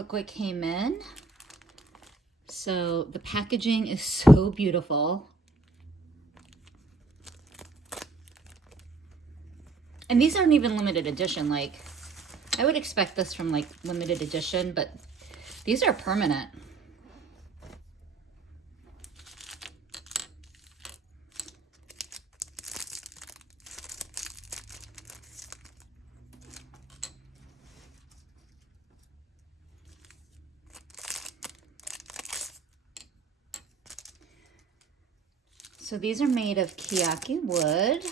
look like came in. So the packaging is so beautiful. And these aren't even limited edition. Like, I would expect this from like limited edition, but these are permanent. So these are made of Keyaki wood.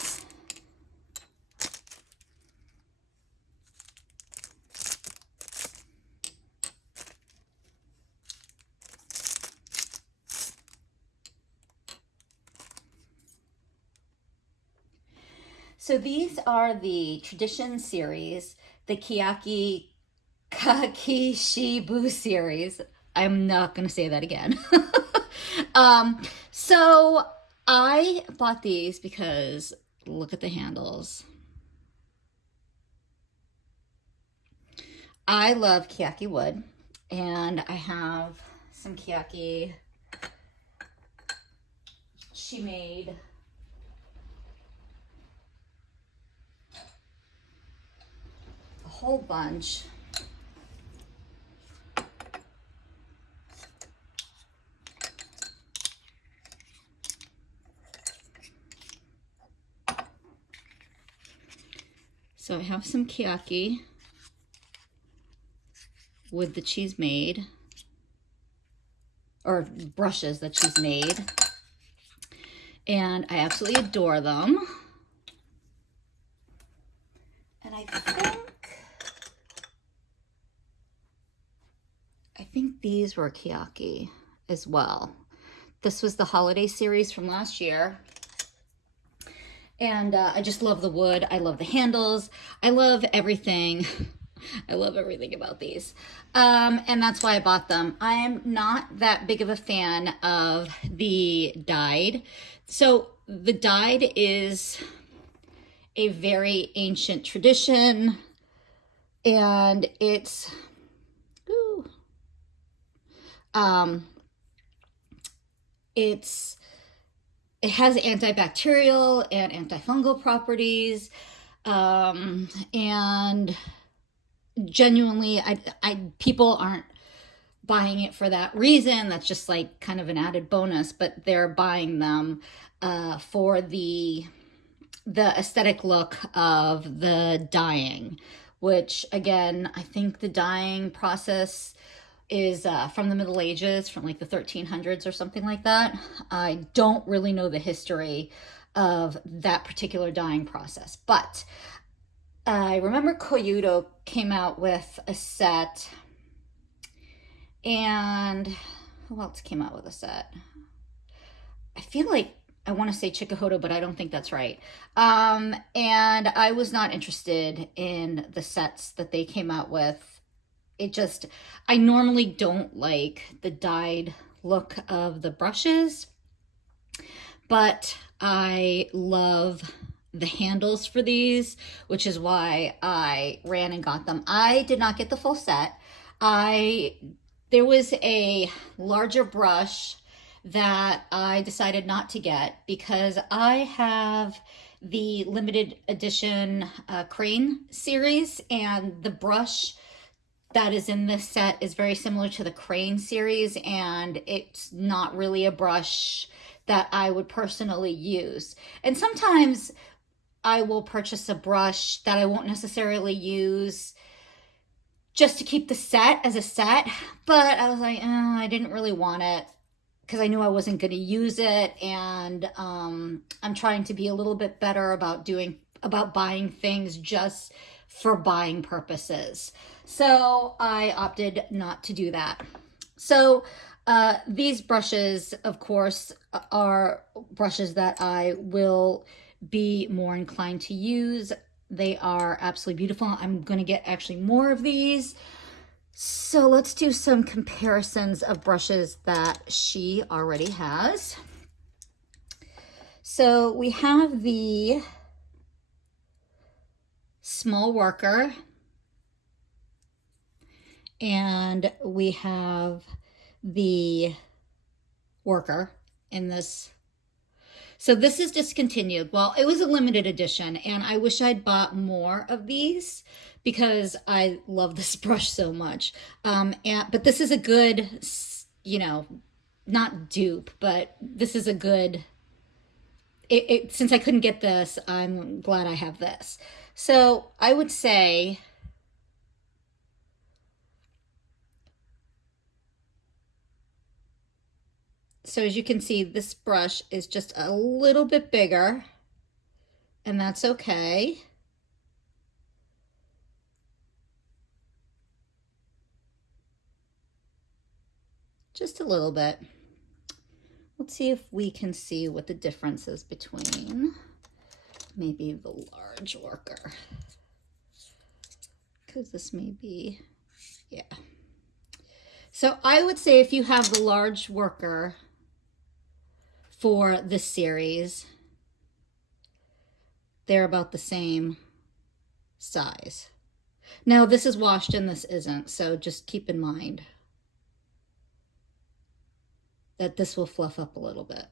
So these are the Tradition series, the Keyaki Kakishibu series. I'm not going to say that again. So I bought these because look at the handles. I love Keyaki wood, and I have some Keyaki. She made a whole bunch. So I have some Keyaki wood that she's made, or brushes that she's made, and I absolutely adore them. And I think these were Keyaki as well. This was the holiday series from last year. And I just love the wood. I love the handles. I love everything. I love everything about these. And that's why I bought them. I am not that big of a fan of the dyed. So the dyed is a very ancient tradition, and it's it has antibacterial and antifungal properties, and genuinely, people aren't buying it for that reason. That's just like kind of an added bonus, but they're buying them for the aesthetic look of the dyeing, which again, I think the dyeing process is from the Middle Ages, from like the 1300s or something like that. I don't really know the history of that particular dyeing process, but I remember Koyudo came out with a set, and who else came out with a set? I feel like I want to say Chikuhodo, but I don't think that's right. And I was not interested in the sets that they came out with. I normally don't like the dyed look of the brushes, but I love the handles for these, which is why I ran and got them. I did not get the full set. There was a larger brush that I decided not to get because I have the limited edition Crane series, and the brush that is in this set is very similar to the Crane series, and it's not really a brush that I would personally use. And sometimes I will purchase a brush that I won't necessarily use just to keep the set as a set, but I was like, I didn't really want it because I knew I wasn't going to use it, and I'm trying to be a little bit better about buying things just for buying purposes. So I opted not to do that. So these brushes, of course, are brushes that I will be more inclined to use. They are absolutely beautiful. I'm going to get actually more of these. So let's do some comparisons of brushes that she already has. So we have the small worker, And we have the worker in this. So this is discontinued. Well, it was a limited edition, and I wish I'd bought more of these because I love this brush so much. But this is a good, you know, not dupe, but this is a good, since I couldn't get this, I'm glad I have this. So I would say, so as you can see, this brush is just a little bit bigger, and that's okay. Just a little bit. Let's see if we can see what the difference is between maybe the large worker. Because this may be, yeah. So I would say if you have the large worker for this series, they're about the same size. Now this is washed and this isn't, so just keep in mind that this will fluff up a little bit.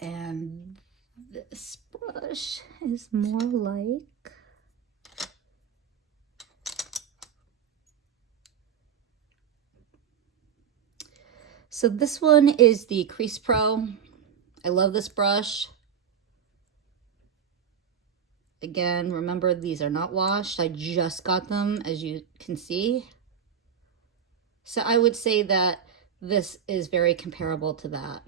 And this brush is more like, so this one is the Crease Pro. I love this brush. Again, remember these are not washed. I just got them, as you can see. So I would say that this is very comparable to that.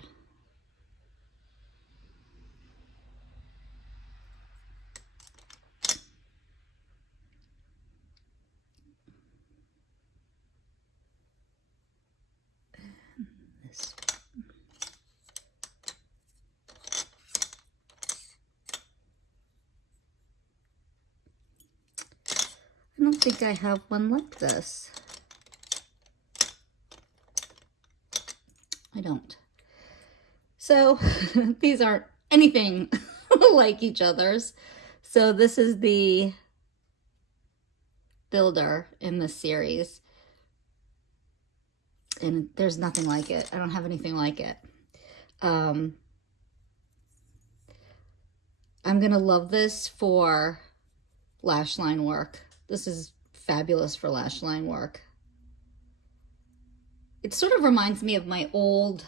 I don't think I have one like this. I don't. So these aren't anything like each other's. So this is the builder in this series. And there's nothing like it. I don't have anything like it. I'm gonna love this for lash line work. This is fabulous for lash line work. It sort of reminds me of my old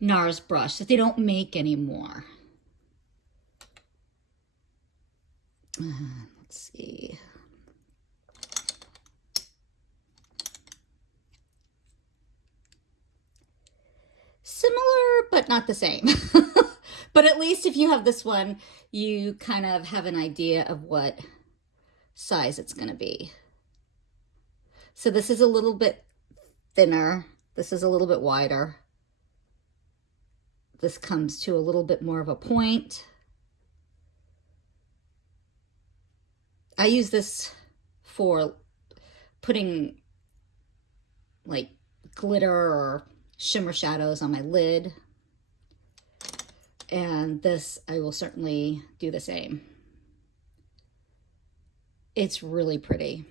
NARS brush that they don't make anymore. Let's see. Similar, but not the same. But at least if you have this one, you kind of have an idea of what size it's going to be. So this is a little bit thinner. This is a little bit wider. This comes to a little bit more of a point. I use this for putting like glitter or shimmer shadows on my lid. And this, I will certainly do the same. It's really pretty.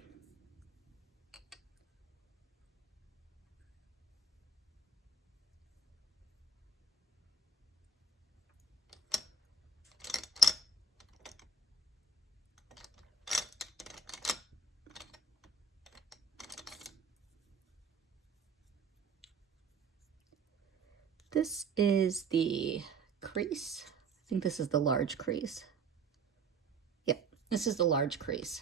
This is the crease. I think this is the large crease. Yep, this is the large crease.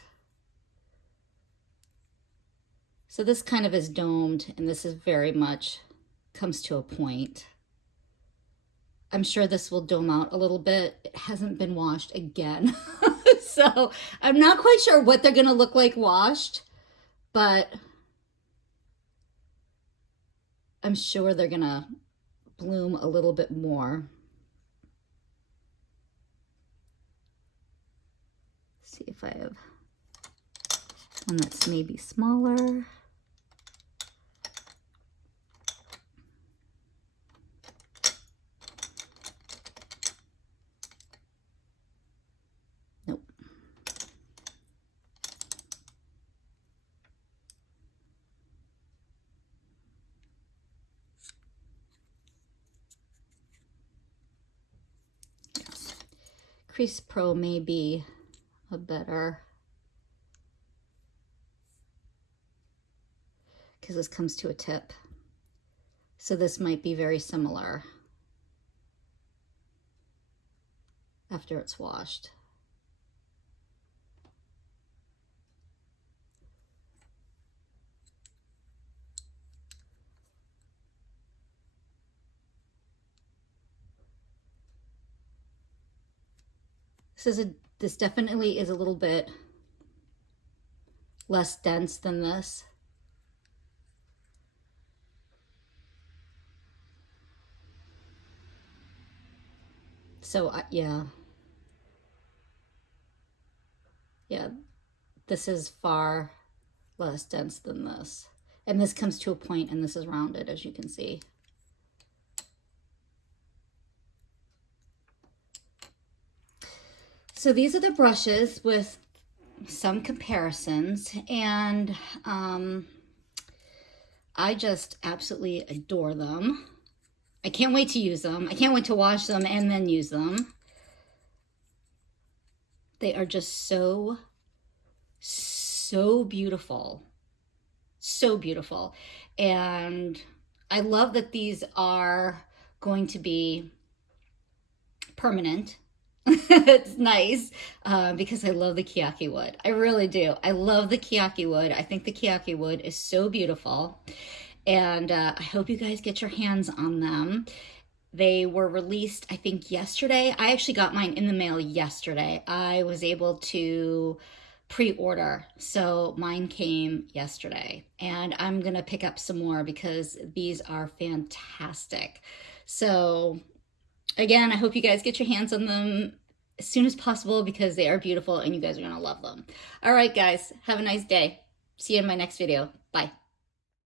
So this kind of is domed, and this is very much comes to a point. I'm sure this will dome out a little bit. It hasn't been washed again. So I'm not quite sure what they're gonna look like washed, but I'm sure they're gonna bloom a little bit more. Let's see if I have one that's maybe smaller. Crease Pro may be a better, because this comes to a tip. So this might be very similar after it's washed. This definitely is a little bit less dense than this. So yeah, this is far less dense than this. And this comes to a point and this is rounded, as you can see. So these are the brushes with some comparisons, and I just absolutely adore them. I can't wait to use them. I can't wait to wash them and then use them. They are just so beautiful. So beautiful. And I love that these are going to be permanent. It's nice because I love the Keyaki wood. I really do. I love the Keyaki wood. I think the Keyaki wood is so beautiful. And I hope you guys get your hands on them. They were released, I think, yesterday. I actually got mine in the mail yesterday. I was able to pre-order, so mine came yesterday. And I'm going to pick up some more because these are fantastic. So again, I hope you guys get your hands on them as soon as possible because they are beautiful and you guys are going to love them. All right, guys, have a nice day. See you in my next video. Bye.